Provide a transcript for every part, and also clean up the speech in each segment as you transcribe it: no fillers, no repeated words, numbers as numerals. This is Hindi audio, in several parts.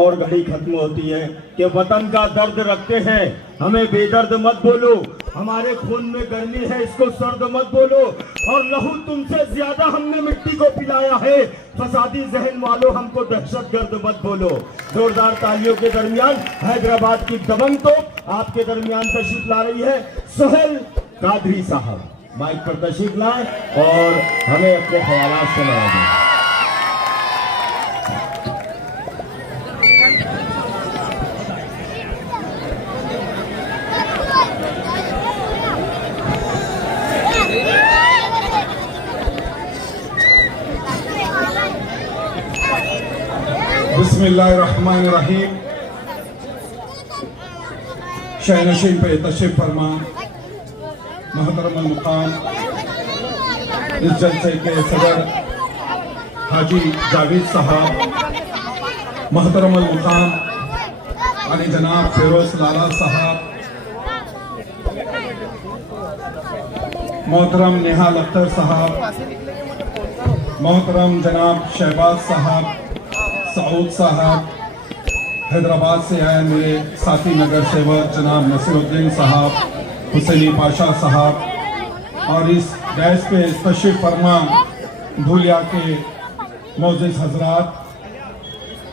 और घड़ी खत्म होती है कि वतन का दर्द रखते हैं, हमें बेदर्द मत बोलो, हमारे खून में गर्मी है इसको सर्द मत बोलो, और लहू तुमसे ज्यादा हमने मिट्टी को पिलाया है, फसादी जहन वालों हमको दहशतगर्द मत बोलो। जोरदार तालियों के दरमियान हैदराबाद की दबंग तो आपके दरमियान तशरीफ ला रही है सोहेल कादरी साहब, माइक पर तशरीफ लाएं और हमें अपने ख्यालात सुनाएं। बिस्मिल्लाहिर्रहमानिर्रहीम। शहनशीन पे तशरीफ फरमा मोहतरम मुकाम इस जलसे के सदर हाजी जावेद साहब, मोहतरम मुकाम अली जनाब फिरोज लाला साहब, मोहतरम निहाल अख्तर साहब, मोहतरम जनाब शहबाज साहब, सऊद साहब, हैदराबाद से आए मेरे साथी नगर सेवक जनाब नसीरुद्दीन साहब, हुसैनी पाशा साहब, और इस डैश पे तशरीफ फरमा धुलिया के मोअज़्ज़िज़ हजरात,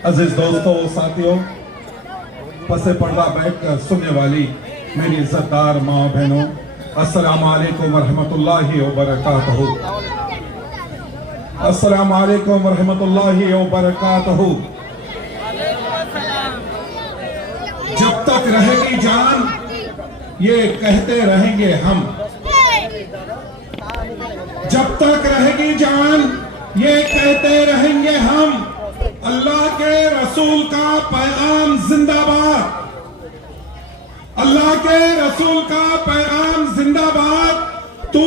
अजीज दोस्तों साथियों, पसे पर्दा बैठ कर सुनने वाली मेरी इज्जतदार माँ बहनों, अस्सलामु अलैकुम वरहमतुल्लाहि वबरकातुहू। अस्सलामु अलैकुम वरहमतुल्लाहि वबरकातुहू। जब तक रहेगी जान ये कहते रहेंगे हम, जब तक रहेगी जान ये कहते रहेंगे हम, अल्लाह के रसूल का पैगाम जिंदाबाद, अल्लाह के रसूल का पैगाम जिंदाबाद। तू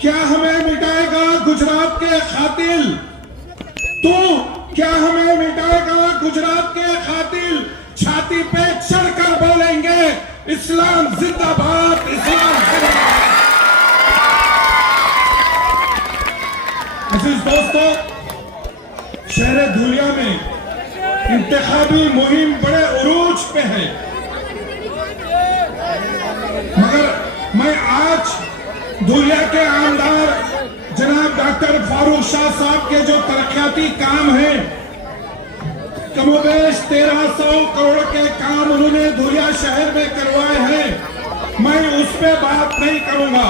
क्या हमें मिटाएगा गुजरात के खातिल, तू क्या हमें मिटाएगा गुजरात के खातिल। छाती पे चढ़कर बोलेंगे इस्लाम जिंदाबाद, इस्लाम जिंदाबाद। अजीज दोस्तों, शहर धुलिया में इंतखाबी मुहिम बड़े उरूज पे है, मगर मैं आज धुलिया के आमदार जनाब डॉक्टर फारूक शाह साहब के जो तरक्याती काम हैं, कमोबेश 1300 करोड़ के काम उन्होंने धुलिया शहर में करवाए हैं, मैं उस पे बात नहीं करूंगा।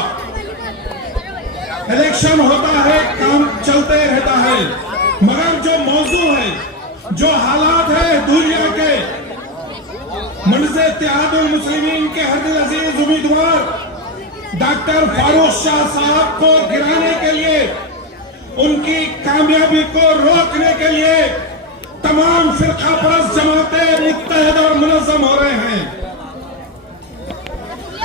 इलेक्शन होता है, काम चलते रहता है, मगर जो मौजू है, जो हालात है धुलिया के, मंज़े इत्तेहादुल मुस्लिमीन के हरदिल अजीज उम्मीदवार डॉक्टर फारूक शाह साहब को गिराने के लिए, उनकी कामयाबी को रोकने के लिए तमाम फिरका परस्त जमातें मुत्तहद और मुनज़्ज़म हो रहे हैं।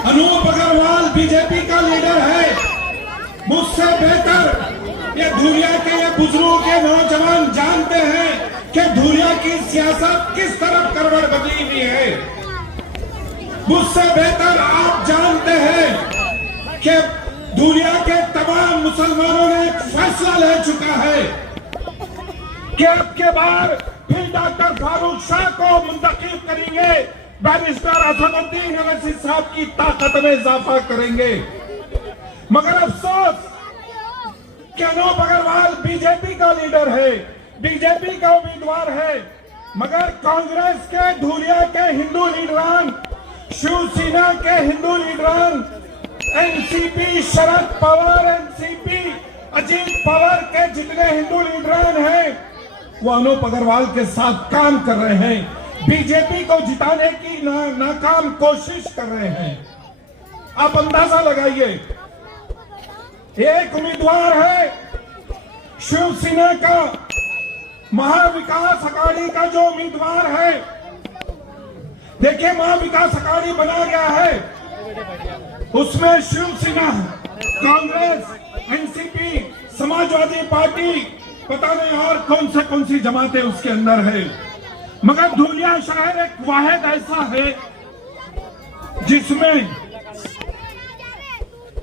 अनूप अग्रवाल बीजेपी का लीडर है, मुझसे बेहतर ये धुलिया के ये बुजुर्गों के नौजवान जानते हैं कि धुलिया की सियासत किस तरफ करवट बदली हुई है। मुझसे बेहतर आप जानते हैं कि दुनिया के तमाम मुसलमानों ने एक फैसला ले चुका है कि अब के बार फिर डॉक्टर फारूक शाह को मुंतखब करेंगे, बैरिस्टर असदुद्दीन अवैसी साहब की ताकत में इजाफा करेंगे। मगर अफसोस कि अनूप अग्रवाल बीजेपी का लीडर है, बीजेपी का उम्मीदवार है, मगर कांग्रेस के धुलिया के हिंदू लीडरान, शिवसेना के हिंदू लीडरान, एनसीपी शरद पवार, एनसीपी अजीत पवार के जितने हिंदू लीडरान हैं, वो अनूप अग्रवाल के साथ काम कर रहे हैं, बीजेपी को जिताने की नाकाम कोशिश कर रहे हैं। आप अंदाजा लगाइए, एक उम्मीदवार है शिवसेना का, महाविकास अघाड़ी का जो उम्मीदवार है, देखिए महाविकास अघाड़ी बना गया है, उसमें शिवसेना, कांग्रेस, एनसीपी, समाजवादी पार्टी, पता नहीं और कौन सी जमातें उसके अंदर है। मगर धुलिया शहर एक वाहिद ऐसा है जिसमें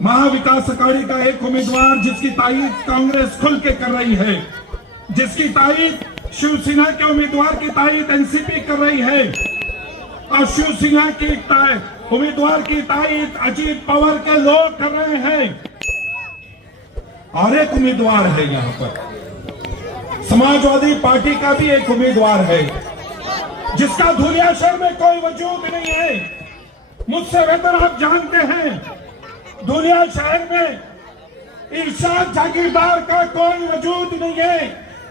महाविकास अघाड़ी का एक उम्मीदवार, जिसकी तायीद कांग्रेस खुल के कर रही है, जिसकी तायीद शिवसेना के उम्मीदवार की तायीद एनसीपी कर रही है और शिवसेना की उम्मीदवार की तायीद अजीत पवार के लोग कर रहे हैं। और एक उम्मीदवार है यहां पर, समाजवादी पार्टी का भी एक उम्मीदवार है जिसका धुलिया शहर में कोई वजूद नहीं है। मुझसे बेहतर आप जानते हैं, धुलिया शहर में इरशाद जागीरदार का कोई वजूद नहीं है।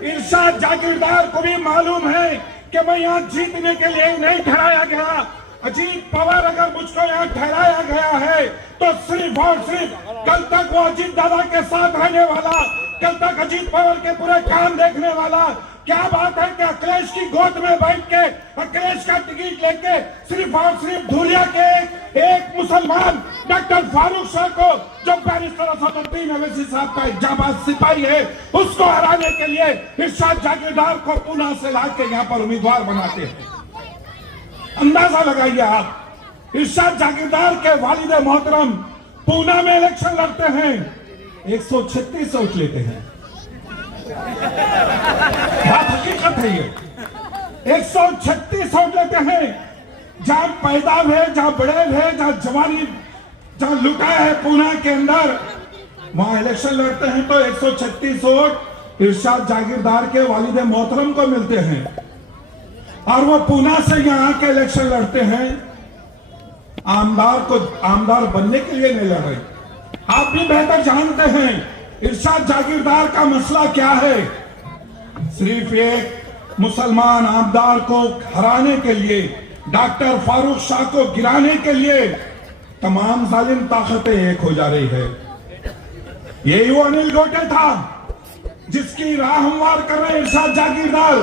इरशाद जागीरदार को भी मालूम है कि मैं यहाँ जीतने के लिए नहीं ठहराया गया। अजीत पवार अगर मुझको यहाँ ठहराया गया है तो सिर्फ और सिर्फ कल तक वो अजीत दादा के साथ रहने वाला, कल तक अजीत पवार के पूरे काम देखने वाला। क्या बात है कि अखिलेश की गोद में बैठ के अखिलेश का टिकट लेके सिर्फ और सिर्फ धुलिया के एक मुसलमान डॉक्टर फारूक शाह को, जो बैरिस्टर असदुद्दीन अवैसी साहब का जाबाज सिपाही है, उसको हराने के लिए इरशाद जागीरदार को पुणे से लाके यहाँ पर उम्मीदवार बनाते हैं। अंदाजा लगाइए आप, इरशाद जागीरदार के वालिद मोहतरम पुणे में इलेक्शन लड़ते हैं, 136 वोट लेते हैं। बात हकीकत है ये, 136 वोट लेते हैं। जहां पैदा हुए, जहां बड़े हुए, जहां जवानी जहां लुटा है पुणे के अंदर, वहां इलेक्शन लड़ते हैं तो 136 वोट इरशाद जागीरदार के वालिद मोहतरम को मिलते हैं और वो पुणे से यहां के इलेक्शन लड़ते हैं। आमदार बनने के लिए नहीं लड़ रहे। आप भी बेहतर जानते हैं इरशाद जागीरदार का मसला क्या है। सिर्फ एक मुसलमान आमदार को हराने के लिए, डॉक्टर फारूक शाह को गिराने के लिए तमाम जालिम ताकतें एक हो जा रही है। यही वो अनिल गोटे था जिसकी राह हमवार कर रहे इरशाद जागीरदार।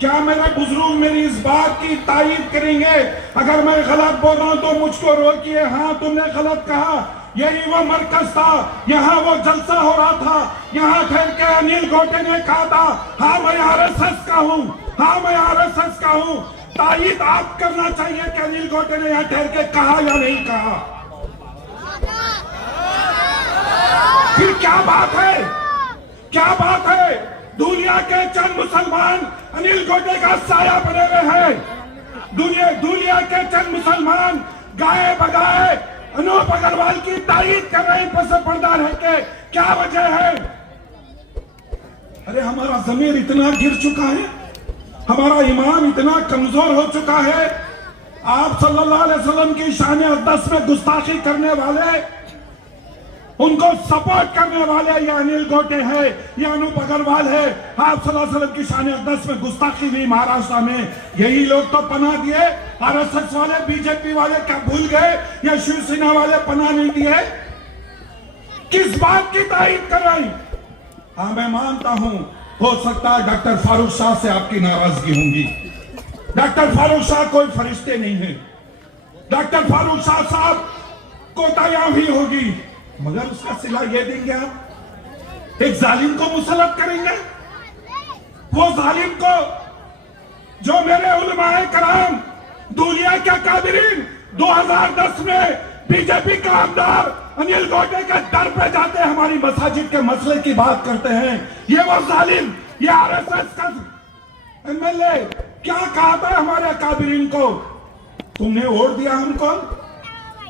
क्या मेरे बुजुर्ग मेरी इस बात की तायीद करेंगे? अगर मैं गलत बोल रहा हूं तो मुझको रोकिए। हाँ, तुमने गलत कहा। यही वो मरकज था, यहाँ वो जलसा हो रहा था। यहाँ ठहर के अनिल गोटे ने कहा था, हाँ मैं आरएसएस का हूँ, हाँ मैं आरएसएस का हूँ। तायीद आप करना चाहिए कि अनिल गोटे ने यहाँ ठहर के कहा या नहीं कहा। फिर क्या बात है, क्या बात है? दुनिया के चंद मुसलमान अनिल गोटे का साया बने हुए हैं। दुनिया के चंद मुसलमान गाए बगाए अनूप अग्रवाल की तारीफ कर रहे हैं पस पर्दा रह के। क्या वजह है? अरे हमारा ज़मीर इतना गिर चुका है, हमारा ईमान इतना कमजोर हो चुका है। आप सल्लल्लाहु अलैहि वसल्लम की शान अक़दस में गुस्ताखी करने वाले, उनको सपोर्ट करने वाले ये अनिल गोटे है, ये अनूप अग्रवाल है। आप सल्लल्लाहु अलैहि वसल्लम की शान अक़दस में गुस्ताखी हुई महाराष्ट्र में, यही लोग तो पनाह दिए। आरएसएस वाले, बीजेपी वाले क्या भूल गए? या शिवसेना वाले पनाह नहीं दिए? किस बात की तारीफ कर रही? हाँ, मैं मानता हूं, हो सकता है डॉक्टर फारूक शाह से आपकी नाराजगी होंगी। डॉक्टर फारूक शाह कोई फरिश्ते नहीं है। डॉक्टर फारूक शाह साहब कोताहियां भी होगी, मगर उसका सिला ये देंगे आप? एक जालिम को मुसल्लत करेंगे? वो जालिम को जो मेरे उलमाए कराम, दुनिया के कादिरीन 2010 में बीजेपी का आमदार अनिल गोटे के दर पे जाते हैं, हमारी मसाजिद के मसले की बात करते हैं। ये वो जालिम, ये आरएसएस का एमएलए क्या कहा था हमारे कादिरीन को? तुमने वोट दिया हमको,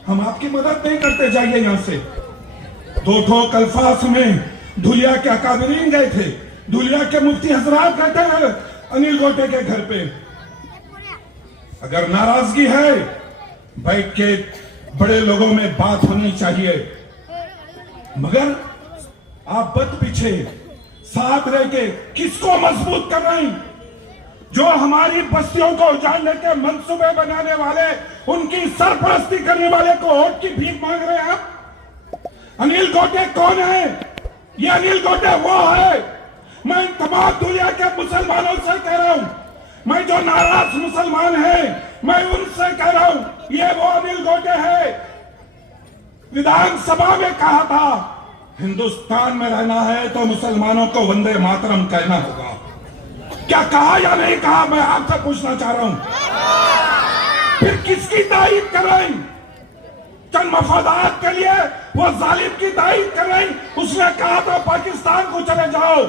हम आपकी मदद नहीं करते, जाइए यहां से। दो ठोक अल्फाज में धुलिया के अकाबिरीन गए थे, धुलिया के मुफ्ती हजरात गए थे अनिल गोटे के घर पे। अगर नाराजगी है, बैठ के बड़े लोगों में बात होनी चाहिए, मगर आप बद पीछे साथ रह के किसको मजबूत कर रहे हैं? जो हमारी बस्तियों को उजाड़ने के मंसूबे बनाने वाले, उनकी सरपरस्ती करने वाले को वोट की भीख मांग रहे हैं आप। अनिल गोटे कौन है? ये अनिल गोटे वो है। मैं तमाम दुनिया के मुसलमानों से कह रहा हूं, मैं जो नाराज मुसलमान है, मैं उनसे कह रहा हूं, ये वो अनिल गोटे है। विधानसभा में कहा था, हिंदुस्तान में रहना है तो मुसलमानों को वंदे मातरम कहना होगा। क्या कहा या नहीं कहा, मैं आपसे पूछना चाह रहा हूं। फिर किसकी तारीफ कर रहे हैं? चंद मफादात के लिए वो जालिम की तारीफ कर रहे हैं। उसने कहा था पाकिस्तान को चले जाओ,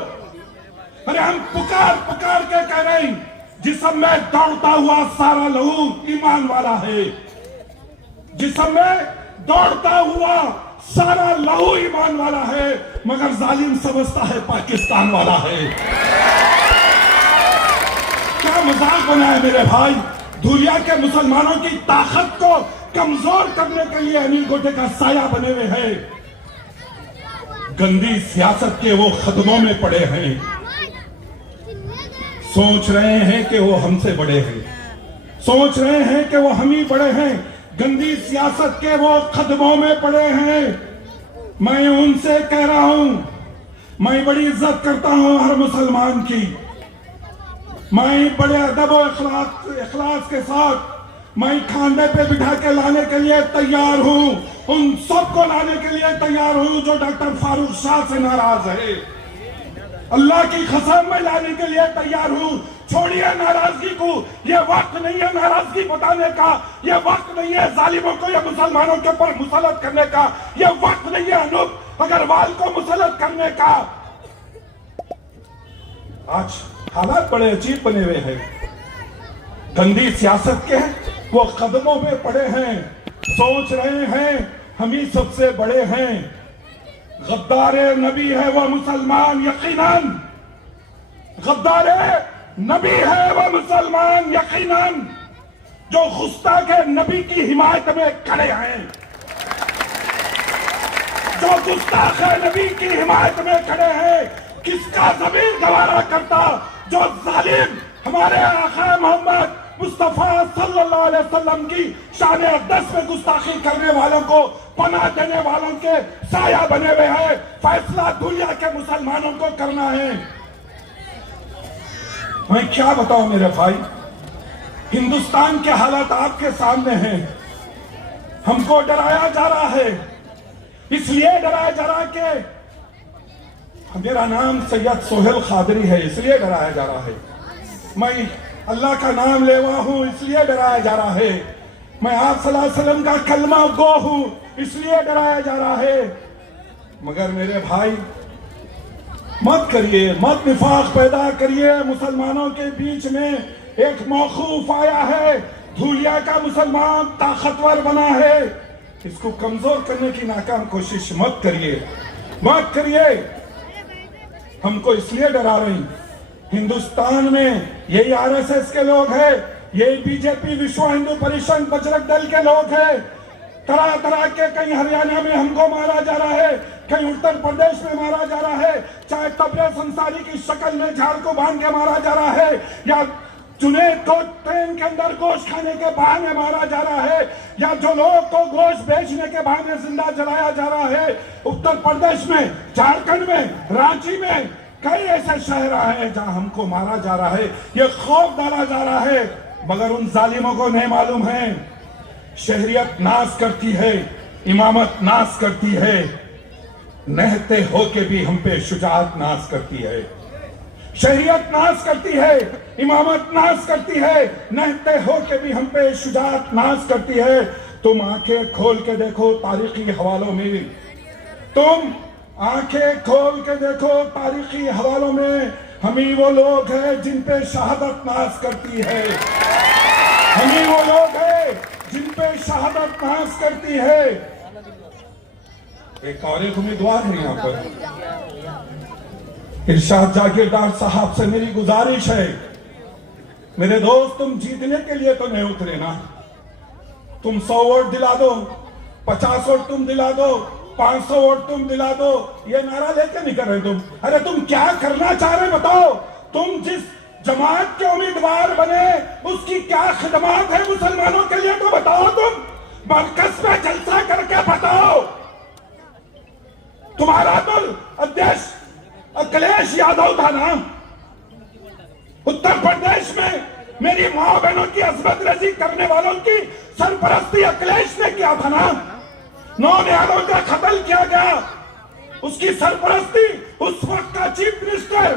अरे हम पुकार पुकार के कह रहे हैं, जिस्म में दौड़ता हुआ सारा लहू ईमान वाला है, जिस्म में दौड़ता हुआ सारा लहू ईमान वाला है, मगर जालिम समझता है पाकिस्तान वाला है। क्या मजाक बना है मेरे भाई। दुनिया के मुसलमानों की ताकत को कमजोर करने के लिए अनिल गोटे का साया बने हुए हैं। गंदी सियासत के वो खदमों में पड़े हैं, सोच रहे हैं कि वो हमसे बड़े हैं, सोच रहे हैं कि वो हम ही बड़े हैं। गंदी सियासत के वो खदमों में पड़े हैं। मैं उनसे कह रहा हूं, मैं बड़ी इज्जत करता हूं हर मुसलमान की, मैं बड़े अदब और इखलास के साथ मैं खांधे पे बिठा के लाने के लिए तैयार हूं, उन सबको लाने के लिए तैयार हूं जो डॉक्टर फारूक शाह से नाराज है। अल्लाह की कसम में लाने के लिए तैयार हूं। छोड़िए नाराजगी को, यह वक्त नहीं है नाराजगी बताने का, यह वक्त नहीं है जालिमों को या मुसलमानों के ऊपर मुसलत करने का, यह वक्त नहीं है अनूप अग्रवाल को मुसलत करने का। आज हालात बड़े अजीब बने हुए हैं। गंदी सियासत के वो कदमों में पड़े हैं, सोच रहे हैं हम ही सबसे बड़े हैं। गद्दारे नबी है वो मुसलमान यकीनन, गद्दारे नबी है वो मुसलमान यकीनन, जो गुस्ताख नबी की हिमायत में खड़े हैं, जो गुस्ताख नबी की हिमायत में खड़े हैं। किसका जमीन गवारा करता जो जालिम हमारे आका मोहम्मद मुस्तफा सल्लल्लाहु अलैहि वसल्लम की शान अक़दस में गुस्ताखी करने वालों को पनाह देने वालों के साया बने हुए हैं। फैसला दुनिया के मुसलमानों को करना है। मैं क्या बताऊं मेरे भाई, हिंदुस्तान के हालात आपके सामने हैं। हमको डराया जा रहा है, इसलिए डराया जा रहा है कि मेरा नाम सैयद सोहेल खादरी है, इसलिए डराया जा रहा है। मैं अल्लाह का नाम लेवा हूं, इसलिए डराया जा रहा है। मैं आप सल्लल्लाहु अलैहि वसल्लम का कलमा गो हूं, इसलिए डराया जा रहा है। मगर मेरे भाई मत करिए, मत निफाक पैदा करिए। मुसलमानों के बीच में एक मौकूफ आया है, धूलिया का मुसलमान ताकतवर बना है, इसको कमजोर करने की नाकाम कोशिश मत करिए, मत करिए। हमको इसलिए डरा रहे हैं, हिंदुस्तान में यही आरएसएस के लोग हैं, यही बीजेपी विश्व हिंदू परिषद बजरंग दल के लोग हैं। तरह तरह के, कहीं हरियाणा में हमको मारा जा रहा है, कहीं उत्तर प्रदेश में मारा जा रहा है, चाहे तबरेज़ अंसारी की शक्ल में झाड़ को बांध के मारा जा रहा है, या जुनैद को ट्रेन के अंदर गोश्त खाने के बहाने मारा जा रहा है, या जो लोग को गोश्त बेचने के बहाने जिंदा जलाया जा रहा है। उत्तर प्रदेश में, झारखंड में, रांची में कई ऐसे शहर हैं जहां हमको मारा जा रहा है, ये खौफ डाला जा रहा है। मगर उन जालिमों को नहीं मालूम है, शहरियत नाश करती है, इमामत नाश करती है, नहते होके भी हम पे शुजाअत नाश करती है। शहरियत नाश करती है, इमामत नाश करती है, नहते होके भी हम पे शुजाअत नाश करती है। तुम आंखें खोल के देखो तारीखी हवालों में, तुम आंखें खोल के देखो तारीखी हवालों में, हम ही वो लोग हैं जिन पे शहादत नाश करती है, हम ही वो लोग हैं जिन पे शहादत नाश करती है। एक और एक उम्मीदवार है यहाँ पर, इरशाद जागीरदार साहब से मेरी गुजारिश है, मेरे दोस्त तुम जीतने के लिए तो नहीं उतरे ना, तुम 100 वोट दिला दो, 50 वोट तुम दिला दो, 500 वोट तुम दिला दो, ये नारा लेके नहीं कर रहे तुम। अरे तुम क्या करना चाह रहे बताओ, तुम जिस जमात के उम्मीदवार बने उसकी क्या खिदमत है मुसलमानों के लिए तो बताओ। तुम मरकज में जलसा करके बताओ। तुम्हारा तो अध्यक्ष अखिलेश यादव था ना, उत्तर प्रदेश में मेरी मां बहनों की अजमत रेजी करने वालों की सरपरस्ती अखिलेश ने किया था ना, 9 न्यायालयों का कत्ल किया गया, उसकी सरपरस्ती उस वक्त का चीफ मिनिस्टर।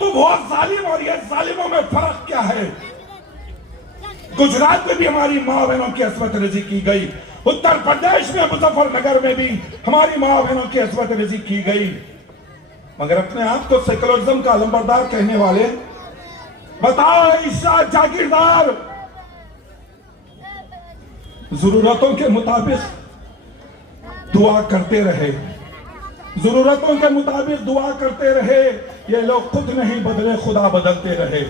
तो बहुत जालिम और ये जालिमों में फर्क क्या है। गुजरात में भी हमारी मां बहनों की अजमत रेजी की गई, उत्तर प्रदेश में मुजफ्फरनगर में भी हमारी मां बहनों की अजमत रेजी की गई। मगर अपने आप को सेकुलरिज्म का लंबरदार कहने वाले, बताओ इरशाद जागीरदार जरूरतों के मुताबिक दुआ करते रहे, जरूरतों के मुताबिक दुआ करते रहे, ये लोग खुद नहीं बदले, खुदा बदलते रहे।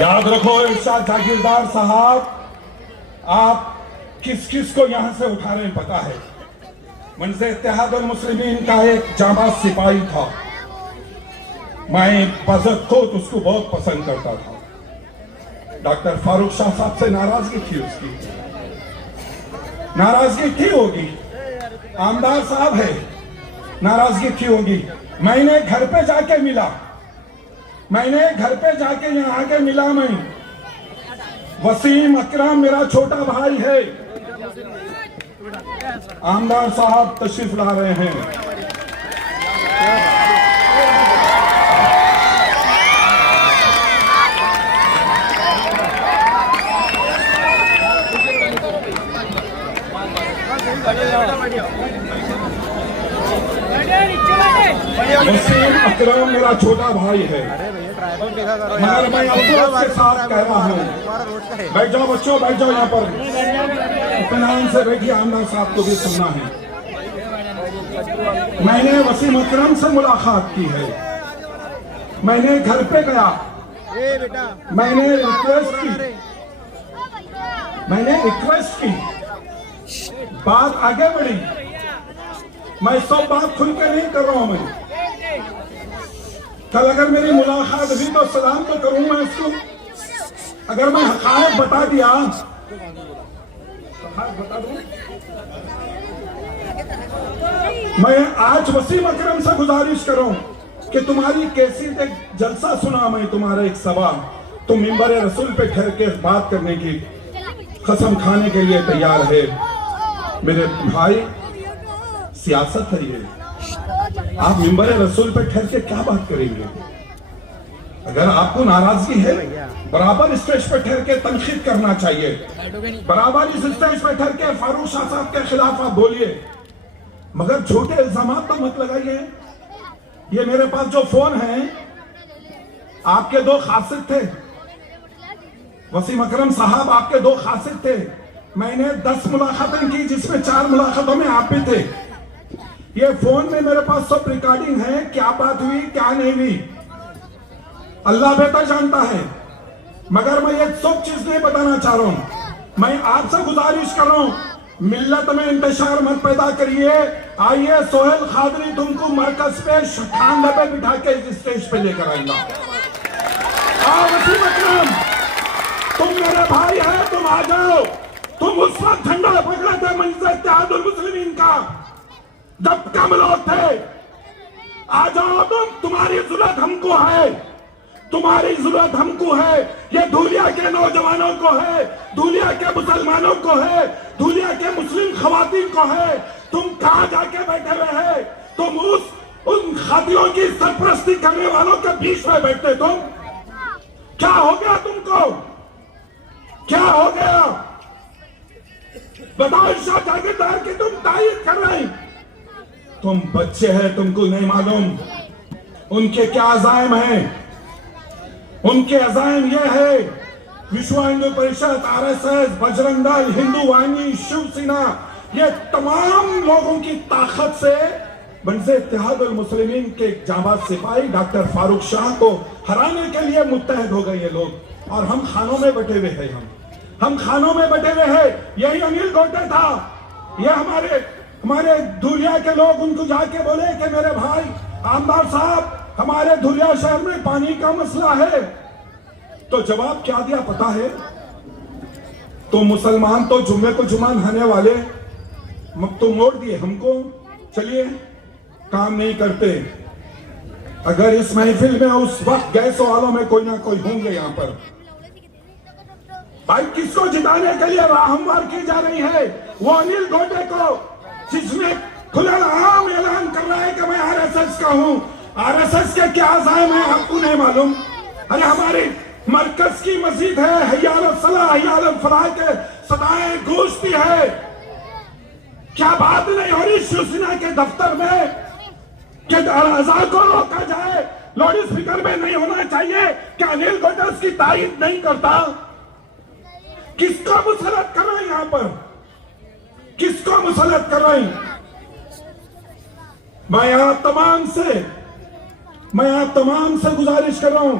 याद रखो इरशाद जागीरदार साहब, आप किस किस को यहां से उठा रहे हैं पता है। मंज़े इत्तेहादुल मुस्लिमीन का एक जाबाज सिपाही था, मैं बज़त को उसको बहुत पसंद करता था। डॉक्टर फारूक शाह साहब से नाराजगी थी, उसकी नाराजगी थी होगी, आमदार साहब है, नाराजगी थी होगी। मैंने घर पे जाके मिला, मैंने घर पे जाके यहाँ आके मिला। मैं वसीम अकरम मेरा छोटा भाई है, आमदार साहब तशरीफ ला रहे हैं। वसीम अकरम मेरा छोटा भाई है, मगर मैं अफसोस के साथ कह रहा हूँ, बैठ जाओ बच्चों, बैठ जाओ यहाँ पर, इत्मीनान से बैठिए, आमदार साहब को भी सुनना है। मैंने वसीम अकरम से मुलाकात की है, मैंने घर पे गया, मैंने रिक्वेस्ट की, बात आगे बढ़ी। मैं सब बात खुल के नहीं कर रहा हूं। मैं कल अगर मेरी मुलाकात हुई तो सलाम तो करूं मैं उसको, अगर मैं हक़ाइक़ बता दिया, बता दूं, मैं आज वसीम अकरम से गुजारिश करूं कि तुम्हारी कैसेट एक जलसा सुना, मैं तुम्हारा एक सभा, तुम मिंबर रसूल पे ठहर के बात करने की कसम खाने के लिए तैयार है। मेरे भाई, सियासत है ये, आप मिंबर रसूल पे ठहर के क्या बात करेंगे? अगर आपको नाराजगी है, बराबर स्टेज पे ठहर के तनकीद करना चाहिए, बराबर इस स्टेज पे ठहर के फारूक शाह साहब के खिलाफ आप बोलिए, मगर झूठे इल्जाम तो मत लगाइए। ये मेरे पास जो फोन है, आपके दो खासिद थे वसीम अकरम साहब, आपके दो खासिद थे। मैंने 10 मुलाकातें की, जिसमें 4 मुलाकातों में आप भी थे। ये फोन में मेरे पास सब रिकॉर्डिंग है, क्या बात हुई क्या नहीं हुई अल्लाह बेहतर जानता है, मगर मैं ये सब चीज नहीं बताना चाह रहा हूं। मैं आपसे गुजारिश कर रहा हूं, मिल्लत में इंतशार मत पैदा करिए। आइए सोहेल खादरी तुमको मरकज पे खानदा पे बिठा के इस स्टेज पे लेकर आएगा। वसीम अकरम, तुम मेरे भाई है, तुम आ जाओ। तुम उस वक्त झंडा पकड़े थे मंज़िल इत्तेहादुल मुस्लिमीन का, जब कम लोग थे। आ जाओ तुम, तुम्हारी जरूरत हमको है, तुम्हारी जरूरत हमको है, ये धूलिया के नौजवानों को है, धूलिया के मुसलमानों को है, धूलिया के मुस्लिम खवातीन को है। तुम कहां जाके बैठे हुए हैं? तुम उन खातियों की सरपरस्ती करने वालों के बीच में बैठते। तुम क्या हो गया तुमको? क्या हो गया? बताओ इरशाद जागीरदार की तुम तारीफ कर रहे हैं। तुम बच्चे हैं, तुमको नहीं मालूम उनके क्या अज़ाइम हैं। उनके अज़ाइम ये है, विश्व हिंदू परिषद, आरएसएस, बजरंग दल, हिंदू वाहिनी, शिवसेना, ये तमाम लोगों की ताकत से मंज़िल इत्तेहादुल मुस्लिमीन के जाबाज सिपाही डॉक्टर फारूक शाह को हराने के लिए मुत्तहद हो गए ये लोग। और हम खानों में बटे हुए हैं, हम खानों में बटे हुए हैं। यही अनिल गोटे था, ये हमारे धूलिया के लोग उनको जाके बोले कि मेरे भाई आमदार साहब, हमारे धूलिया शहर में पानी का मसला है। तो जवाब क्या दिया पता है? तो मुसलमान तो जुम्मे को जुमा नहाने वाले तो मोड़ दिए हमको, चलिए काम नहीं करते। अगर इस महफिल में उस वक्त गैस वालों में कोई ना कोई होंगे यहाँ पर, भाई किसको जिताने के लिए हमवार की जा रही है? वो अनिल गोटे को, जिसने खुलेआम ऐलान कर रहा है कि मैं आरएसएस का हूं। आरएसएस के क्या अज़ाइम है आपको नहीं मालूम? अरे हमारी मरकज की मस्जिद है, हय्या अल सलाह हय्या अल फलाह के सदाएं गूंजती है। क्या बात नहीं हो रही शिवसेना के दफ्तर में कि अज़ान को रोका जाए, लाउड स्पीकर में नहीं होना चाहिए? क्या अनिल गोटे उसकी तारीफ नहीं करता? किसको मुसलत कर रहे हैं यहां पर? किसको मुसलत कर रहे हैं? मैं यहां तमाम से गुजारिश कर रहा हूं,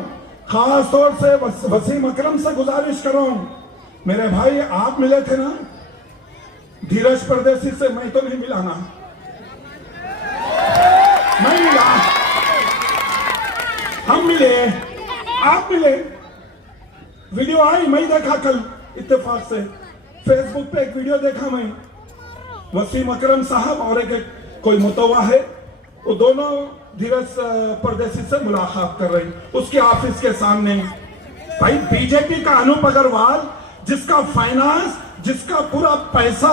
खास तौर से वसीम अकरम से गुजारिश कर रहा हूं। मेरे भाई आप मिले थे ना धीरज परदेसी से? मैं तो नहीं मिला ना, मैं मिला, हम मिले, आप मिले, वीडियो आई, मैं देखा कल इत्तेफाक से फेसबुक पे एक वीडियो देखा मैं, वसीम अकरम साहब और एक कोई मुतवा है, वो दोनों धीरज परदेसी से मुलाकात कर रहे हैं उसके ऑफिस के सामने। भाई बीजेपी का अनूप अग्रवाल, जिसका फाइनेंस, जिसका पूरा पैसा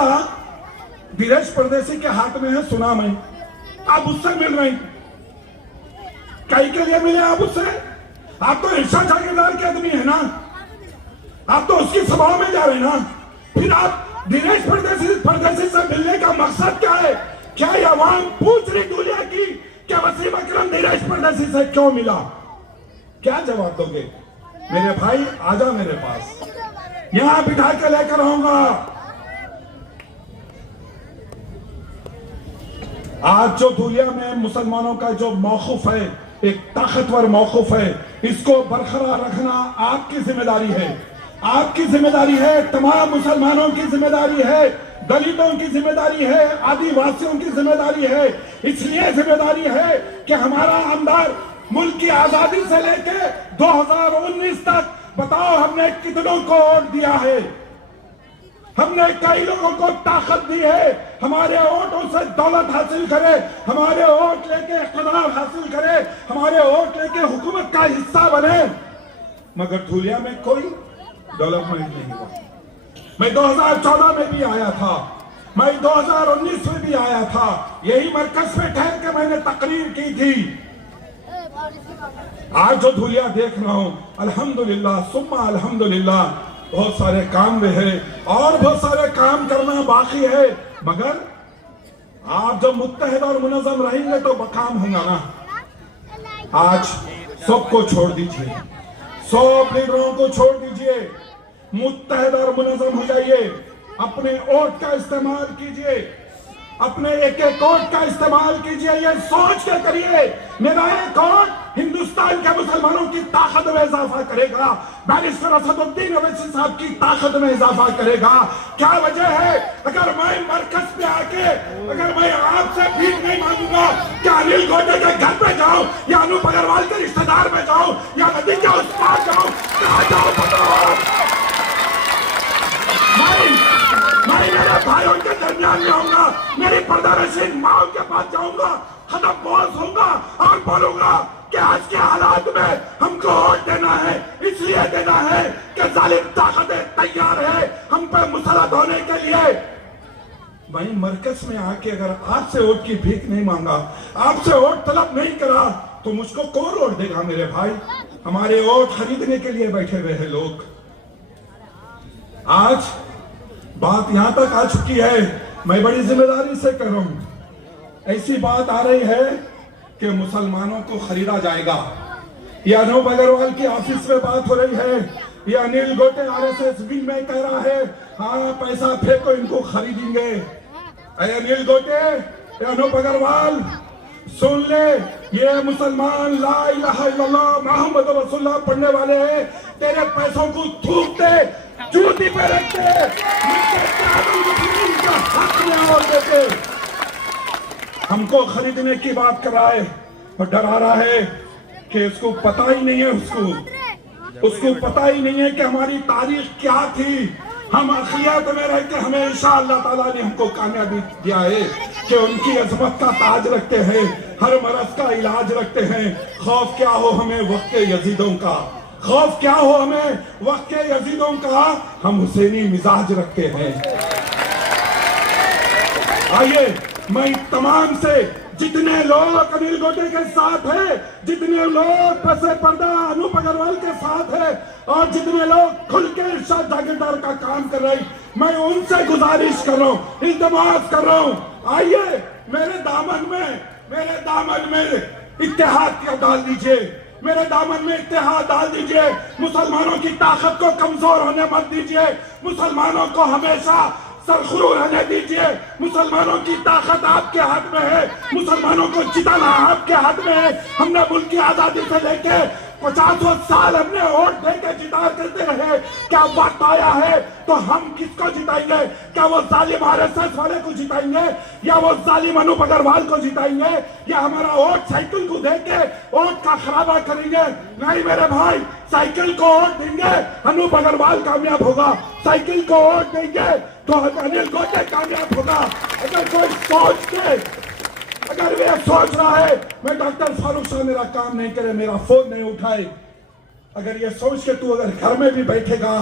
धीरज परदेसी के हाथ में है, सुना मैं, आप उससे मिल रहे हैं। कई के लिए मिले आप उससे? आप तो ईर्षा जागीरदार के आदमी है ना, आप तो उसकी सभाओं में जा रहे हैं ना, फिर आप धीरज परदेसी से मिलने का मकसद क्या है? क्या ये आवाम पूछ रही दुनिया की क्या वसीम अकरम धीरज परदेसी से क्यों मिला? क्या जवाब दोगे? मेरे भाई आजा मेरे पास, यहां बिठा के लेकर आऊंगा। आज जो दुनिया में मुसलमानों का जो मौकूफ है, एक ताकतवर मौकूफ है, इसको बरकरार रखना आपकी जिम्मेदारी है, आपकी जिम्मेदारी है, तमाम मुसलमानों की जिम्मेदारी है, दलितों की जिम्मेदारी है, आदिवासियों की जिम्मेदारी है। इसलिए जिम्मेदारी है कि हमारा आमदार मुल्क की आजादी से लेके 2019 तक बताओ हमने कितनों को वोट दिया है? हमने कई लोगों को ताकत दी है, हमारे वोटों से दौलत हासिल करे, हमारे वोट लेके इक़्तिदार हासिल करे, हमारे वोट लेके हुकूमत का हिस्सा बने, मगर धुलिया में कोई डेवलपमेंट नहीं हुआ। मैं 2014 में भी आया था, मैं 2019 में भी आया था, यही मरकज में ठहर के मैंने तकरीर की थी। आज जो धुलिया देख रहा हूं, अल्हम्दुलिल्लाह सुम्मा अल्हम्दुलिल्लाह, बहुत सारे काम में है और बहुत सारे काम करना बाकी है, मगर आप जब मुत्तहिद और मुनज़्ज़म रहेंगे तो काम होगा ना। आज सबको छोड़ दीजिए, सब लीडरों को छोड़ दीजिए, मुत्तहिद और मुनज़्ज़म हो जाइए, अपने वोट का इस्तेमाल कीजिए, अपने एक एक वोट का इस्तेमाल कीजिए, ये सोच के करिए मेरा एक वोट हिंदुस्तान के मुसलमानों की ताकत में इजाफा करेगा, बैरिस्टर असदुद्दीन ओवैसी साहब की ताकत में इजाफा करेगा। क्या वजह है? अगर मैं मरकज पे आके अगर मैं आपसे भीख नहीं मांगूंगा, क्या अनिल गोटे के घर पे जाऊं या अनूप अग्रवाल के रिश्तेदार में जाऊं या नदी के उस पार जाऊं, कहां जाऊं बताओ? मैं मेरे भाइयों के दरमियान में आऊंगा, मेरी पर्दानशीन माँ के पास जाऊंगा, खत्म बोल होऊंगा और बोलूंगा कि आज के हालात में हमको वोट देना है, इसलिए देना है कि जालिम ताकतें तैयार है हम पे मुसलत होने के लिए। वही मरकज में आके अगर आपसे वोट की भीख नहीं मांगा, आपसे वोट तलब नहीं करा, तो मुझको कौन वोट देगा? मेरे भाई, हमारे वोट खरीदने के लिए बैठे हुए हैं लोग। आज बात यहां तक आ चुकी है, मैं बड़ी जिम्मेदारी से कर रहा हूं, ऐसी बात आ रही है कि मुसलमानों को खरीदा जाएगा। ये अनूप अग्रवाल की ऑफिस में बात हो रही है, ये अनिल गोटे आरएसएस विंग में कह रहा है, हाँ पैसा फेंको इनको खरीदेंगे। अनिल गोटे, अनूप अग्रवाल सुन ले, ये मुसलमान ला इलाहा इल्लल्लाह मोहम्मद रसूलुल्लाह पढ़ने वाले हैं, तेरे पैसों को थूक दे, जूती पे रख दे, हमको खरीदने की बात कर रहा है और डरा रहा है कि उसको पता ही नहीं है, उसको पता ही नहीं है कि हमारी तारीख क्या थी। हम अखियात में रह के हमेशा अल्लाह ताला ने हमको कामयाबी दिया है कि उनकी अजमत का ताज रखते हैं, हर मरज का इलाज रखते हैं। खौफ क्या हो हमें वक्त के यजीदों का, खौफ क्या हो हमें वक्त के यजीदों का, हम हुसैनी मिजाज रखते हैं। आइए मैं तमाम से जितने लोग अनिल गोटे के साथ हैं, जितने लोग पसे पर्दा अनूप अग्रवाल के साथ हैं और जितने लोग खुल के इरशाद जागीरदार का काम कर रहे हैं, मैं उनसे गुजारिश कर रहा हूँ, इल्तिमास कर रहा हूँ, आइए मेरे दामन में इत्तेहाद का डाल दीजिए, मेरे दामन में इत्तेहाद डाल दीजिए। मुसलमानों की ताकत को कमजोर होने मत दीजिए, मुसलमानों को हमेशा सरखुरू रहने दीजिए। मुसलमानों की ताकत आपके हाथ में है, मुसलमानों को जिताना आपके हाथ में है। हमने मुल्क की आजादी से लेके 50 साल हमने वोट देके जिता करते रहे। क्या वक्त आया है तो हम किसको जिताएंगे? क्या वो जालिम आरएसएस वाले को जिताएंगे या वो जालिम अनूप अग्रवाल को जिताएंगे या हमारा वोट साइकिल को देके वोट का खराबा करेंगे? नहीं मेरे भाई, साइकिल को वोट देंगे अनूप अग्रवाल कामयाब होगा, साइकिल को वोट देंगे तो अनिल गोटे कामयाब होगा। अगर कोई सोच के अगर वे सोच रहा है मैं डॉक्टर फारूक शाह मेरा काम नहीं करे, मेरा फोन नहीं उठाए, अगर ये सोच के तू अगर घर में भी बैठेगा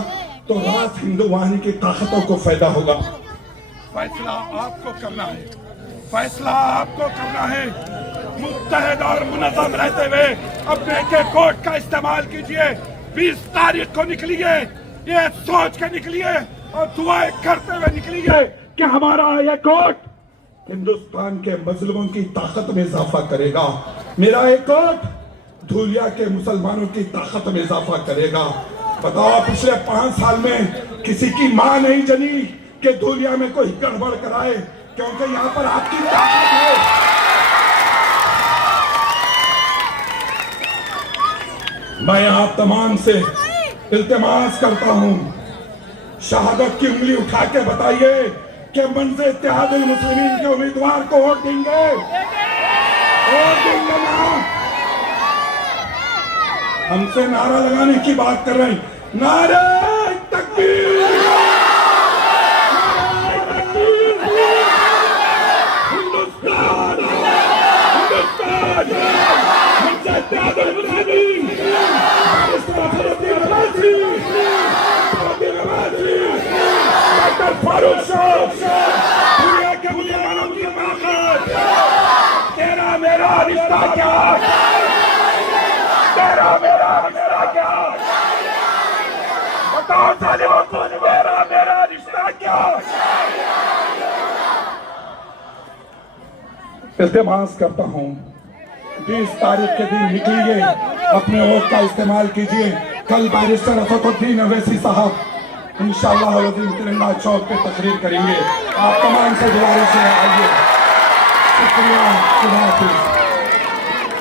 तो रात हिंदू वाहिनी की ताकतों को फायदा होगा। फैसला आपको करना है, फैसला आपको करना है। मुत्तहद और मुनज़्ज़म रहते हुए अपने के कोर्ट का इस्तेमाल कीजिए। 20 तारीख को निकलिए, ये सोच के निकलिए और दुआएं करते हुए निकलिए कि हमारा ये कोर्ट हिंदुस्तान के मजलूमों की ताकत में इजाफा करेगा। मेरा एक कोर्ट धूलिया के मुसलमानों की ताकत में इजाफा करेगा। बताओ पिछले 5 साल में किसी की मां नहीं जली कि धूलिया में कोई गड़बड़ कराए, क्योंकि यहाँ पर आपकी ताकत है। मैं आप तमाम से इल्तिमास करता हूँ, शहादत की उंगली उठा के बताइए कि मंज़िल इत्तेहादुल मुस्लिमीन के उम्मीदवार को वोट देंगे, वोट देंगे ना? हमसे नारा लगाने की बात कर रहे हैं, नारे तकबीर, हिंदुस्तान, हिंदुस्तान, मंज़िल इत्तेहादुल मुस्लिमीन, डॉक्टर फारूक शाह, दुनिया के मुसलमानों की ताकत, तेरा मेरा रिश्ता क्या, तेरा मेरा रिश्ता क्या, बताओ जालिमों को मेरा रिश्ता क्या। इल्तिमास करता हूँ 20 तारीख के दिन निकलिए, अपने वोट का इस्तेमाल कीजिए। कल बैरिस्टर असदुद्दीन अवैसी साहब इंशाअल्लाह तिरंगा चौक पे तकरीर करेंगे। आप तमाम से गुजारिश है, आइए। शुक्रिया, खुदा हाफिज़।